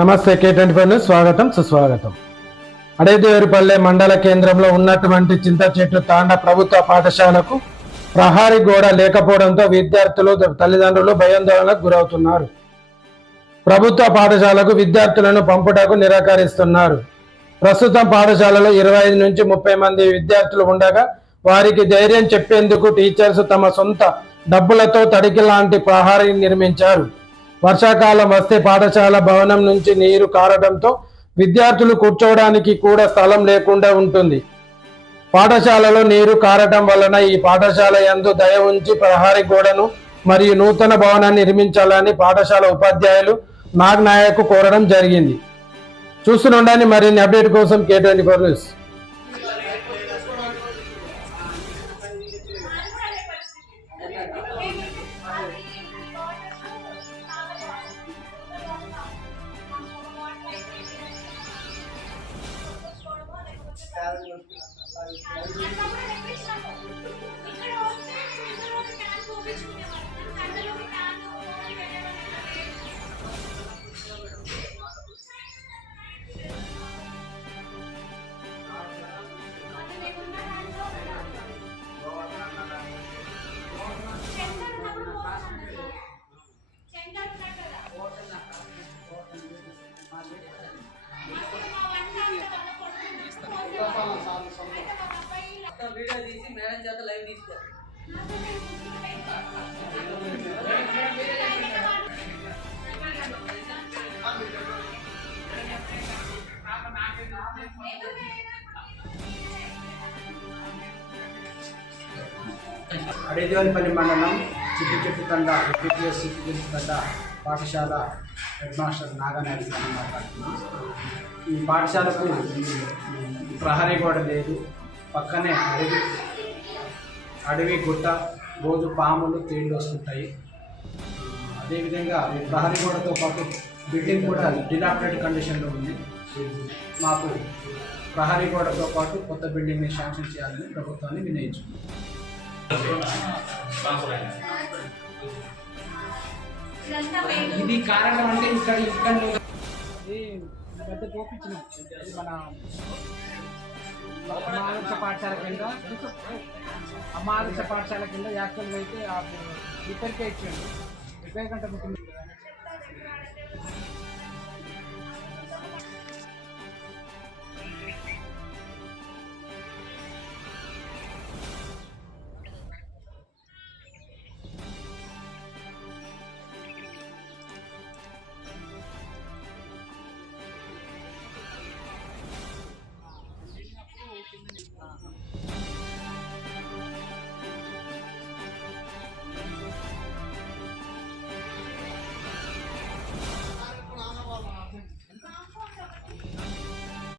నమస్తే K24 స్వాగతం సుస్వాగతం. అడేదేవరిపల్లె మండల కేంద్రంలో ఉన్నటువంటి చింత చెట్టు తాండ ప్రభుత్వ పాఠశాలకు ప్రహారీ గోడ లేకపోవడంతో విద్యార్థులు తల్లిదండ్రులు భయాందోళనకు గురవుతున్నారు. ప్రభుత్వ పాఠశాలకు విద్యార్థులను పంపుటకు నిరాకరిస్తున్నారు. ప్రస్తుతం పాఠశాలలో 25 నుంచి 30 మంది విద్యార్థులు ఉండగా వారికి ధైర్యం చెప్పేందుకు టీచర్స్ తమ సొంత డబ్బులతో తడికి లాంటి ప్రహారీ నిర్మించారు. వర్షాకాలం వస్తే పాఠశాల భవనం నుంచి నీరు కారడంతో విద్యార్థులు కూర్చోవడానికి కూడా స్థలం లేకుండా ఉంటుంది. పాఠశాలలో నీరు కారటం వలన ఈ పాఠశాల యందు దయ ఉంచి ప్రహారీ గోడను మరియు నూతన భవనాన్ని నిర్మించాలని పాఠశాల ఉపాధ్యాయులు నాగనాయకు కోరడం జరిగింది. చూస్తుండండి మరిన్ని అప్డేట్ కోసం K24 న్యూస్. వీడియో తీసి మేడం చేత లైవ్ తీసుకో. అడేదేవరిపల్లి మండలం చిట్టిచెట్టుతండ EPPS చిట్టిచెట్టుతండ పాఠశాల హెడ్ మాస్టర్ నాగనాయకు మాట్లాడుతున్నాం. ఈ పాఠశాలకు ప్రహరీ గోడ లేదు, పక్కనే అడవి గుట్ట, రోజు పాములు తేళ్లు వస్తుంటాయి. అదేవిధంగా ఈ ప్రహరీ గోడతో పాటు బిల్డింగ్ కూడా డిలాపిడేట్ కండిషన్లో ఉంది. మాకు ప్రహరీ గోడతో పాటు కొత్త బిల్డింగ్ని శాంక్షన్ చేయాలని ప్రభుత్వాన్ని వినయించుకున్నాం. ఇది కారణం అంటే ఇక్కడ పెద్ద చూపించిన మన అమ్మాదర్శ పాఠశాల కింద యాక్చువల్గా అయితే రిపేర్కే ఇచ్చాడు. రిపేర్ కంటే ముఖ్యం